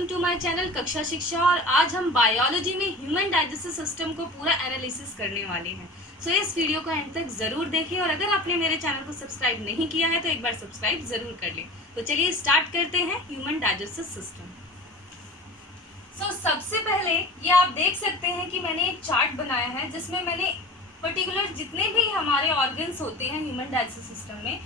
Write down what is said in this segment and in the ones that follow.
Welcome to my channel कक्षा शिक्षा। और आज हम बायोलॉजी में ह्यूमन डाइजेस्टिव सिस्टम को पूरा एनालिसिस करने वाले हैं। सो इस वीडियो को एंड तक ज़रूर देखें और अगर आपने मेरे चैनल को सब्सक्राइब नहीं किया है तो एक बार सब्सक्राइब ज़रूर कर लें। तो चलिए स्टार्ट करते हैं ह्यूमन डाइजेस्टिव सिस्टम। सो सबसे पहले ये आप देख सकते हैं कि मैंने एक चार्ट बनाया है जिसमें मैंने पर्टिकुलर जितने भी हमारे ऑर्गन्स होते हैं ह्यूमन डाइजेस्टिव सिस्टम में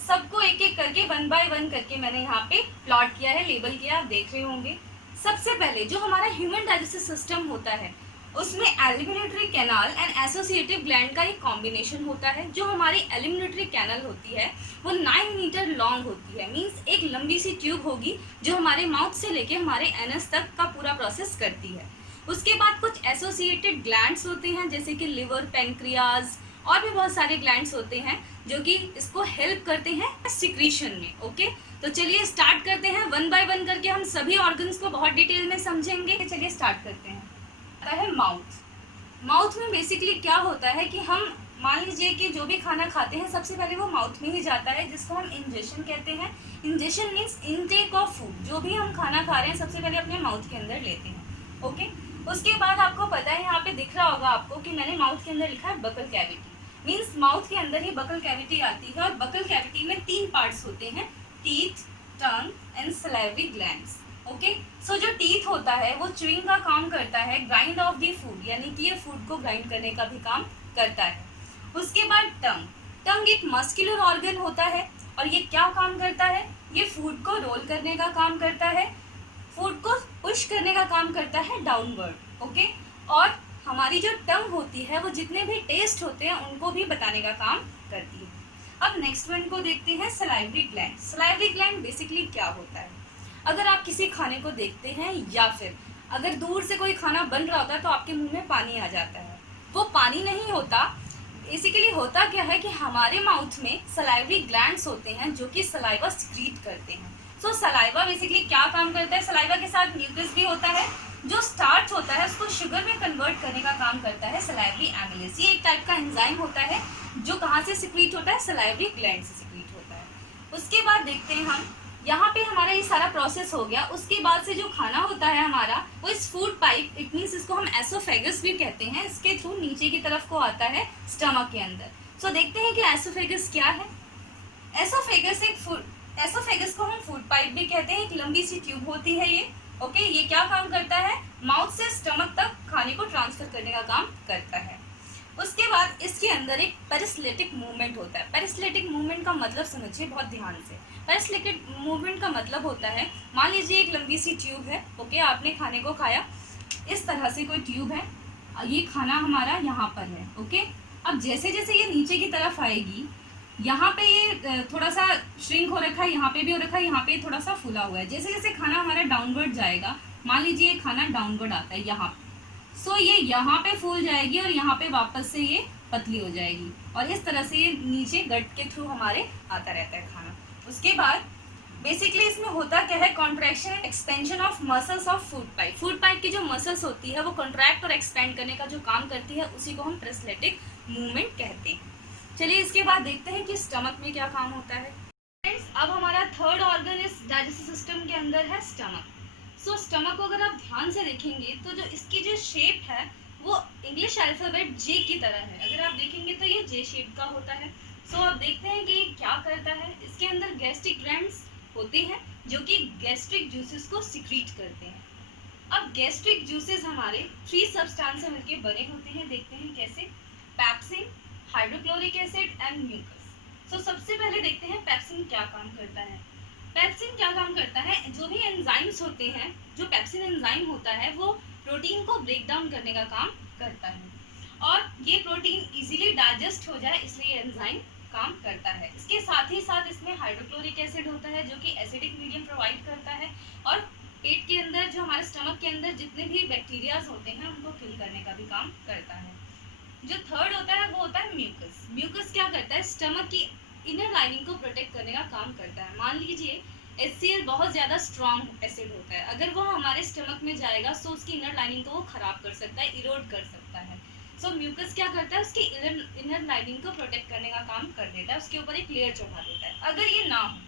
सबको एक एक करके 1 बाय 1 करके मैंने यहाँ पे प्लॉट किया है, लेबल किया, आप देख रहे होंगे। सबसे पहले जो हमारा ह्यूमन डाइजेस्टिव सिस्टम होता है उसमें एलिमिनेटरी कैनाल एंड एसोसिएटिव ग्लैंड का एक कॉम्बिनेशन होता है। जो हमारी एलिमिनेटरी कैनाल होती है वो 9 मीटर लॉन्ग होती है, मीन्स एक लंबी सी ट्यूब होगी जो हमारे माउथ से लेके हमारे एनस तक का पूरा प्रोसेस करती है। उसके बाद कुछ एसोसिएटेड ग्लैंड्स होते हैं जैसे कि लिवर, पेनक्रियाज और भी बहुत सारे ग्लैंड्स होते हैं जो कि इसको हेल्प करते हैं सिक्रीशन में। ओके, तो चलिए स्टार्ट करते हैं 1 बाय 1 करके। हम सभी ऑर्गन्स को बहुत डिटेल में समझेंगे। चलिए स्टार्ट करते हैं। आता है माउथ। माउथ में बेसिकली क्या होता है कि हम मान लीजिए कि जो भी खाना खाते हैं सबसे पहले वो माउथ में ही जाता है, जिसको हम इंजेशन कहते हैं। Ingestion means intake of food. जो भी हम खाना खा रहे हैं सबसे पहले अपने माउथ के अंदर लेते हैं। ओके, उसके बाद आपको पता है यहाँ पे दिख रहा होगा आपको कि मैंने माउथ के अंदर लिखा है बकल कैविटी। मीन्स माउथ के अंदर ही बकल कैविटी आती है और बकल कैविटी में 3 पार्ट्स होते हैं, teeth, tongue and salivary glands. Okay, so जो टीथ होता है वो च्यूइंग का काम करता है, ग्राइंड ऑफ द फूड, यानी कि ये फूड को ग्राइंड करने का भी काम करता है। उसके बाद टंग। टंग एक मस्कुलर ऑर्गन होता है और ये क्या काम करता है, ये फूड को रोल करने का काम करता है, फूड को पुश करने का काम करता है डाउनवर्ड। ओके, और हमारी जो टंग होती है वो जितने भी टेस्ट होते हैं उनको भी बताने का काम करती है। अब नेक्स्ट वन को देखते हैं, salivary gland. Salivary gland basically क्या होता है, अगर आप किसी खाने को देखते हैं या फिर अगर दूर से कोई खाना बन रहा होता है तो आपके मुंह में पानी आ जाता है, वो पानी नहीं होता। बेसिकली होता क्या है कि हमारे माउथ में सलाइवरी ग्लैंड्स होते हैं जो कि सलाइवा सिक्रीट करते हैं। सो सलाइवा बेसिकली क्या काम करता है, सलाइवा के साथ म्यूकस भी होता है। जो स्टार्च होता है उसको शुगर में कन्वर्ट करने का काम करता है सलाइवरी एमिलेज। ये एक टाइप का एंजाइम होता है जो कहाँ से सिक्रीट होता है, सलाइवरी ग्लैंड से सिक्रीट होता है। उसके बाद देखते हैं हम, यहाँ पे हमारा ये सारा प्रोसेस हो गया। उसके बाद से जो खाना होता है हमारा वो इस फूड पाइप, इट मीन्स इसको हम एसोफेगस भी कहते हैं, इसके थ्रू नीचे की तरफ को आता है स्टमक के अंदर। सो देखते हैं कि एसोफेगस क्या है। एसोफेगस एक फूड, एसोफेगस को हम फूड पाइप भी कहते हैं। एक लंबी सी ट्यूब होती है ये। ओके, ये क्या काम करता है, माउथ से स्टमक तक खाने को ट्रांसफर करने का काम करता है। उसके बाद इसके अंदर एक पेरिस्लेटिक मूवमेंट होता है। पेरिस्लेटिक मूवमेंट का मतलब समझिए बहुत ध्यान से। पेरिस्लेटिक मूवमेंट का मतलब होता है, मान लीजिए एक लंबी सी ट्यूब है। ओके, आपने खाने को खाया, इस तरह से कोई ट्यूब है, ये खाना हमारा यहाँ पर है। ओके, अब जैसे जैसे ये नीचे की तरफ आएगी, यहाँ पे ये थोड़ा सा श्रिंक हो रखा है, यहाँ पे भी हो रखा है, यहाँ पे थोड़ा सा फूला हुआ है। जैसे जैसे खाना हमारा डाउनवर्ड जाएगा, मान लीजिए खाना डाउनवर्ड आता है यहाँ पे, सो ये यहाँ पे फूल जाएगी और यहाँ पे वापस से ये पतली हो जाएगी और इस तरह से ये नीचे गट के थ्रू हमारे आता रहता है खाना। उसके बाद बेसिकली इसमें होता क्या है, contraction and expansion of muscles of food pipe. Food pipe की जो मसल्स होती है वो कॉन्ट्रैक्ट और एक्सपेंड करने का जो काम करती है उसी को हम पेरिस्लेटिक मूवमेंट कहते हैं। चलिए इसके बाद देखते हैं कि स्टमक में क्या काम होता है। फ्रेंड्स, अब हमारा थर्ड ऑर्गन इस डाइजेस्टिव सिस्टम के अंदर है स्टमक। सो स्टमक को अगर आप ध्यान से देखेंगे तो जो इसकी जो शेप है वो इंग्लिश अल्फाबेट जे की तरह है। अगर आप देखेंगे तो ये जे शेप का होता है। सो अब देखते हैं कि क्या करता है। इसके अंदर गैस्ट्रिक ग्लैंड्स होते हैं जो कि गैस्ट्रिक जूसेस को सिक्रीट करते हैं। अब गैस्ट्रिक जूसेस हमारे 3 सब्सटेंस से मिलकर बने होते हैं। देखते हैं कैसे, pepsin, hydrochloric acid and mucus. So सबसे पहले देखते हैं पेप्सिन क्या काम करता है। पेप्सिन क्या काम करता है, जो भी एंजाइम्स होते हैं, जो पेप्सिन एंजाइम होता है वो प्रोटीन को ब्रेक डाउन करने का काम करता है और ये प्रोटीन इजीली डाइजेस्ट हो जाए इसलिए एंजाइम काम करता है। इसके साथ ही साथ इसमें हाइड्रोक्लोरिक एसिड होता है जो कि एसिडिक मीडियम प्रोवाइड करता है और पेट के अंदर, जो हमारे स्टमक के अंदर जितने भी बैक्टीरियाज होते हैं उनको किल करने का भी काम करता है। जो थर्ड होता है वो होता है म्यूकस। म्यूकस क्या करता है, स्टमक की इनर लाइनिंग को प्रोटेक्ट करने का काम करता है। मान लीजिए HCl बहुत ज़्यादा स्ट्रॉन्ग एसिड होता है, अगर वो हमारे स्टमक में जाएगा तो उसकी इनर लाइनिंग को वो खराब कर सकता है, इरोड कर सकता है। सो म्यूकस क्या करता है, उसकी इनर लाइनिंग को प्रोटेक्ट करने का काम कर देता है, उसके ऊपर एक लेयर चढ़ा देता है। अगर ये ना हो,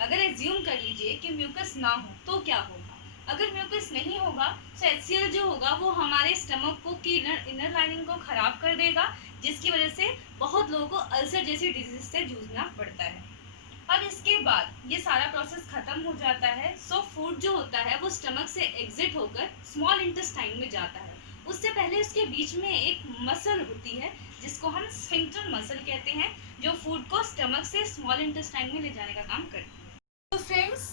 अगर एज्यूम कर लीजिए कि म्यूकस ना हो तो क्या होगा, अगर म्यूकस नहीं होगा तो HCl जो होगा वो हमारे स्टमक को की इनर लाइनिंग को खराब कर देगा, जिसकी वजह से बहुत लोगों को अल्सर जैसी डिजीज से जूझना पड़ता है। अब इसके बाद ये सारा प्रोसेस खत्म हो जाता है, सो फूड जो होता है वो स्टमक से एग्जिट होकर स्मॉल इंटेस्टाइन में जाता है। उससे पहले उसके बीच में एक मसल होती है जिसको हम स्फिंक्टर मसल कहते हैं, जो फूड को स्टमक से स्मॉल इंटेस्टाइन में ले जाने का काम करती है। तो फ्रेंड्स,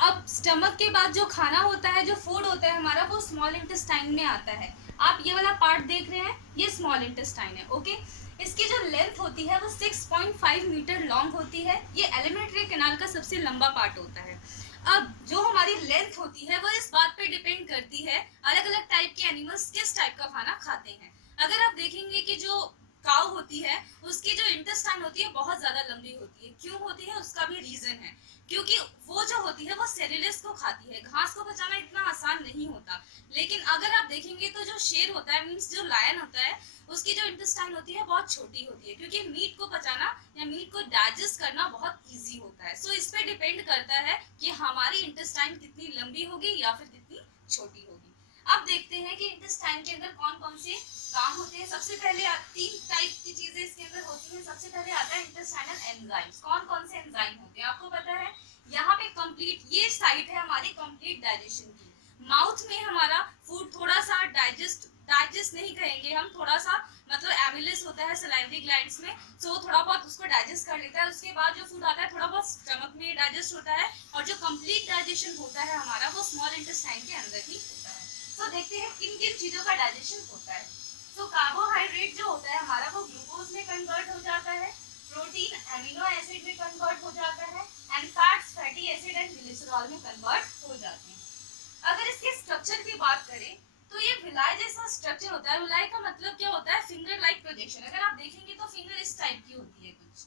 अब स्टमक के बाद जो खाना होता है, जो फूड होता है हमारा, वो स्मॉल इंटेस्टाइन में आता है। आप ये वाला पार्ट देख रहे हैं, ये स्मॉल इंटेस्टाइन है। ओके, इसकी जो लेंथ होती है वो 6.5 मीटर लॉन्ग होती है। ये एलिमेंट्री कैनाल का सबसे लंबा पार्ट होता है। अब जो हमारी लेंथ होती है वो इस बात पे डिपेंड करती है अलग अलग टाइप के एनिमल्स किस टाइप का खाना खाते हैं। अगर आप देखेंगे कि जो काऊ होती है उसकी जो इंटेस्टाइन होती है बहुत ज्यादा लंबी होती है। क्यों होती है उसका भी रीजन है, क्योंकि वो जो होती है वो सेल्यूलोज को खाती है। घास को पचाना इतना आसान नहीं होता। लेकिन अगर आप देखेंगे तो जो शेर होता है, मीन्स जो लायन होता है, उसकी जो इंटेस्टाइन होती है बहुत छोटी होती है, क्योंकि मीट को पचाना या मीट को डाइजेस्ट करना बहुत इजी होता है। सो इस पे डिपेंड करता है कि हमारी इंटेस्टाइन कितनी लंबी होगी या फिर कितनी छोटी होगी। अब देखते हैं कि इंटेस्टाइन के अंदर कौन कौन से काम होते हैं। सबसे पहले 3 टाइप की चीजें इसके अंदर होती हैं। सबसे पहले आता है इंटेस्टाइनल एंजाइम्स। कौन कौन से एंजाइम होते हैं आपको पता है? यहाँ पे कंप्लीट, ये साइट है हमारी कंप्लीट डाइजेशन की। माउथ में हमारा फूड थोड़ा सा डाइजेस्ट नहीं कहेंगे हम, थोड़ा सा मतलब एमिलेस होता है सलाइवरी ग्लैंड्स में, सो थोड़ा बहुत उसको डाइजेस्ट कर लेता है। उसके बाद जो फूड आता है थोड़ा बहुत स्टमक में डाइजेस्ट होता है, और जो कंप्लीट डाइजेशन होता है हमारा वो स्मॉल इंटेस्टाइन के अंदर ही होता है। सो देखते हैं किन किन चीजों का डाइजेशन होता है। तो कार्बोहाइड्रेट जो होता है हमारा वो ग्लूकोज में कन्वर्ट हो जाता है, प्रोटीन एमिनो एसिड में कन्वर्ट हो जाता है, and fats fatty acid and glycerol में कन्वर्ट हो जाते हैं। अगर इसके स्ट्रक्चर की बात करें तो ये विलाय जैसा स्ट्रक्चर होता है। विलाय का मतलब क्या होता है? Finger like projection. अगर आप देखेंगे तो फिंगर इस टाइप की होती है कुछ।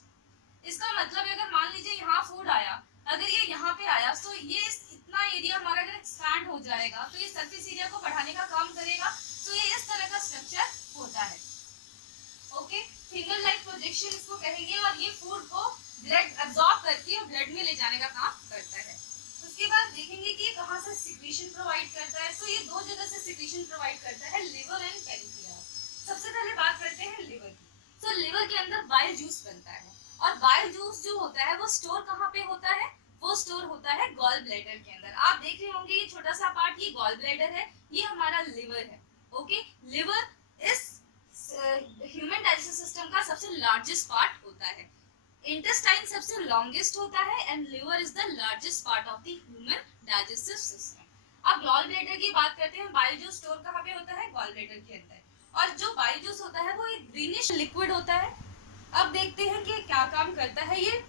इसका मतलब अगर मान लीजिए यहाँ फूड आया, अगर ये यहाँ पे आया तो ये इतना एरिया हमारा अगर एक्सपैंड हो जाएगा तो ये सरफेस एरिया को बढ़ाने का काम करेगा। तो ये इस तरह का स्ट्रक्चर होता है। ओके, फिंगर लाइक प्रोजेक्शन इसको कहेंगे, और ये फूड को ब्लड एब्जॉर्ब करके ब्लड में ले जाने का काम करता है। उसके बाद देखेंगे कि कहाँ से सिक्रीशन प्रोवाइड करता है। तो ये 2 जगह से सिक्रीशन प्रोवाइड करता है, लिवर एंड पैनक्रियास। सबसे पहले बात करते हैं लिवर की। तो लिवर के अंदर बाइल जूस बनता है, और बाइल जूस जो होता है वो स्टोर कहाँ पे होता है? वो स्टोर होता है गॉल ब्लैडर के अंदर। आप देख रहे होंगे ये छोटा सा पार्ट, ये गॉल ब्लैडर है, ये हमारा लिवर है। ओके, लिवर इस ह्यूमन डाइजेस्टिव सिस्टम का सबसे लार्जेस्ट पार्ट होता है। इंटेस्टाइन सबसे लॉन्गेस्ट होता है, and liver is the largest part of the human digestive system. अब गॉल ब्लैडर की बात करते हैं। बाइल जूस स्टोर कहाँ पे होता है? गॉल ब्लैडर के अंदर। और जो बाइल जूस होता है वो एक ग्रीनिश लिक्विड होता है। अब देखते हैं कि क्या काम करता है। ये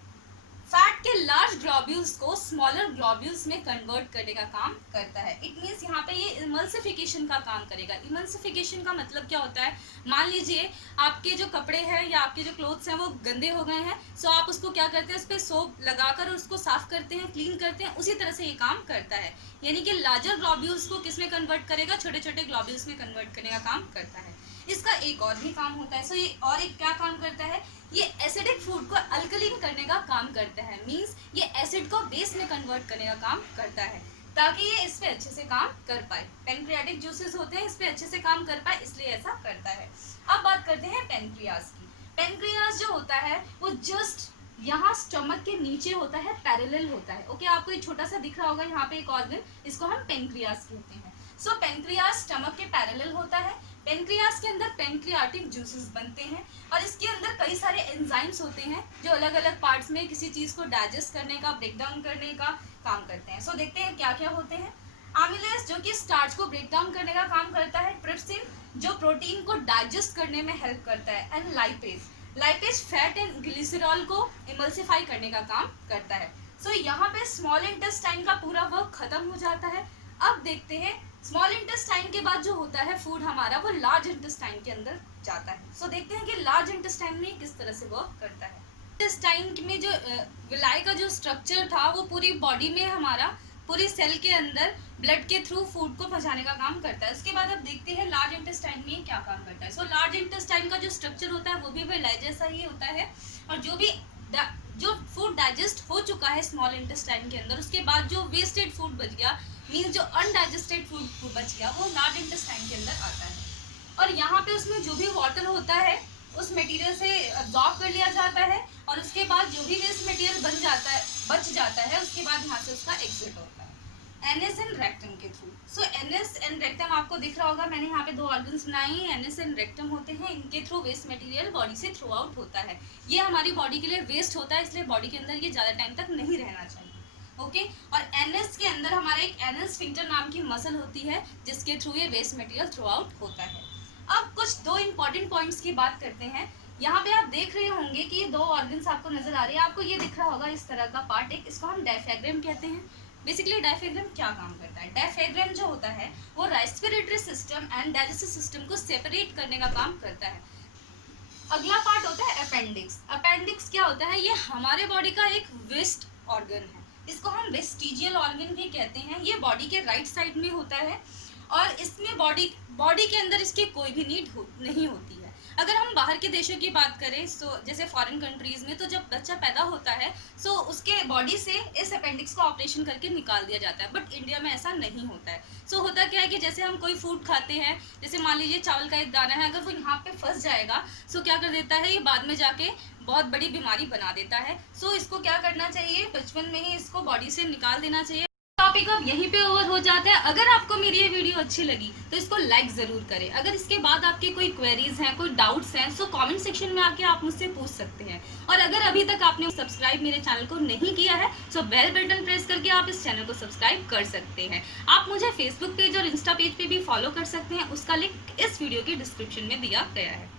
फैट के लार्ज ग्लोब्यूल्स को स्मॉलर ग्लोब्यूल्स में कन्वर्ट करने का काम करता है। इट मीन्स यहाँ पे ये इमल्सिफिकेशन का काम करेगा। इमल्सिफिकेशन का मतलब क्या होता है? मान लीजिए आपके जो कपड़े हैं या आपके जो क्लोथ्स हैं वो गंदे हो गए हैं, सो आप उसको क्या करते हैं? उस पर सोप लगाकर उसको साफ करते हैं, क्लीन करते हैं। उसी तरह से ये काम करता है, यानी कि लार्जर ग्लोब्यूल्स को किस में कन्वर्ट करेगा? छोटे छोटे ग्लोब्यूल्स में कन्वर्ट करने का काम करता है। इसका एक और भी काम होता है। सो ये और एक क्या काम करता है? ये एसिडिक फूड को अल्कलीन करने का काम करता है। मींस ये एसिड को बेस में कन्वर्ट करने का काम करता है, ताकि ये इस पे अच्छे से काम कर पाए। पेनक्रियाटिक जूसेस होते हैं, इस पे अच्छे से काम कर पाए, इसलिए ऐसा करता है। अब बात करते हैं पेनक्रियास की। पेनक्रियास जो होता है वो जस्ट यहाँ स्टमक के नीचे होता है, पैरेलल होता है। ओके, आपको एक छोटा सा दिख रहा होगा यहाँ पे एक ऑर्गन, इसको हम पेनक्रियास कहते हैं। सो पेनक्रियास स्टमक के पैरेलल होता है। पेनक्रियास के अंदर पेनक्रियाटिक जूसेस बनते हैं, और इसके अंदर कई सारे एंजाइम्स होते हैं जो अलग अलग पार्ट्स में किसी चीज को डाइजेस्ट करने का, ब्रेक डाउन करने का काम करते हैं। सो देखते हैं क्या क्या होते हैं। एमिलेज जो कि स्टार्च को ब्रेक डाउन करने का काम करता है, ट्रिप्सिन जो प्रोटीन को डाइजेस्ट करने में हेल्प करता है, and lipase fat and glycerol को इमल्सिफाई करने का काम करता है। सो यहाँ पे स्मॉल इंटेस्टाइन का पूरा वर्क खत्म हो जाता है। अब देखते हैं स्मॉल इंटेस्टाइन के बाद जो होता है फूड हमारा वो लार्ज इंटेस्टाइन के अंदर जाता है। सो देखते हैं कि लार्ज इंटेस्टाइन में किस तरह से वर्क करता है। इंटेस्टाइन में जो विलाई का जो स्ट्रक्चर था वो पूरी बॉडी में हमारा पूरी सेल के अंदर ब्लड के थ्रू फूड को पहुंचाने का काम करता है। उसके बाद अब देखते हैं लार्ज इंटेस्टाइन में क्या काम करता है। सो लार्ज इंटेस्टाइन का जो स्ट्रक्चर होता है वो भी विलाई जैसा ही होता है, और जो भी जो फूड डाइजेस्ट हो चुका है स्मॉल इंटेस्टाइन के अंदर, उसके बाद जो वेस्टेड फूड बच गया, मीन्स जो अनडाइजेस्टेड फूड बच गया, वो लार्ज इंटेस्टाइन के अंदर आता है। और यहाँ पे उसमें जो भी वाटर होता है उस मटेरियल से अब्जॉर्ब कर लिया जाता है, और उसके बाद जो भी वेस्ट मटेरियल बच जाता है, उसके बाद यहाँ से उसका एग्जिट होता है एनएस एंड रेक्टम के through. So NS and rectum आपको दिख रहा होगा, मैंने यहाँ पे 2 ऑर्गन्स बनाए हैं, एनएस एंड रेक्टम होते हैं, इनके थ्रू वेस्ट मटेरियल बॉडी से थ्रू आउट होता है। ये हमारी बॉडी के लिए वेस्ट होता है, इसलिए बॉडी के अंदर ये ज़्यादा टाइम तक नहीं रहना चाहिए। ओके और एनएस के अंदर हमारा एक एनल स्फिंक्टर नाम की मसल होती है, जिसके थ्रू ये वेस्ट मटेरियल थ्रू आउट होता है। अब कुछ 2 इंपॉर्टेंट पॉइंट्स की बात करते हैं। यहाँ पे आप देख रहे होंगे कि ये 2 ऑर्गन्स आपको नजर आ रहे हैं, आपको ये दिख रहा होगा इस तरह का पार्ट, एक इसको हम डायफ्राम कहते हैं। बेसिकली डायफ्राम क्या काम करता है? डायफ्राम जो होता है वो respiratory system and digestive system को सेपरेट करने का काम करता है। अगला पार्ट होता है अपेंडिक्स। अपेंडिक्स क्या होता है? ये हमारे बॉडी का एक वेस्ट ऑर्गन है, इसको हम वेस्टिजियल ऑर्गन भी कहते हैं। ये बॉडी के राइट साइड में होता है और इसमें बॉडी के अंदर इसकी कोई भी नीड नहीं होती है। अगर हम बाहर के देशों की बात करें, सो जैसे फॉरेन कंट्रीज में, तो जब बच्चा पैदा होता है सो उसके बॉडी से इस अपेंडिक्स को ऑपरेशन करके निकाल दिया जाता है, बट इंडिया में ऐसा नहीं होता है। सो होता क्या है कि जैसे हम कोई फूड खाते हैं, जैसे मान लीजिए चावल का एक दाना है, अगर वो यहाँ पे फंस जाएगा सो क्या कर देता है, ये बाद में जाके बहुत बड़ी बीमारी बना देता है। सो इसको क्या करना चाहिए, बचपन में ही इसको बॉडी से निकाल देना चाहिए। टॉपिक अब यहीं पे ओवर हो जाता है। अगर आपको मेरी ये वीडियो अच्छी लगी तो इसको लाइक ज़रूर करें। अगर इसके बाद आपके कोई क्वेरीज हैं, कोई डाउट्स हैं, सो कमेंट सेक्शन में आके आप मुझसे पूछ सकते हैं। और अगर अभी तक आपने सब्सक्राइब मेरे चैनल को नहीं किया है सो बेल बटन प्रेस करके आप इस चैनल को सब्सक्राइब कर सकते हैं। आप मुझे फेसबुक पेज और इंस्टा पेज पे भी फॉलो कर सकते हैं, उसका लिंक इस वीडियो के डिस्क्रिप्शन में दिया गया है।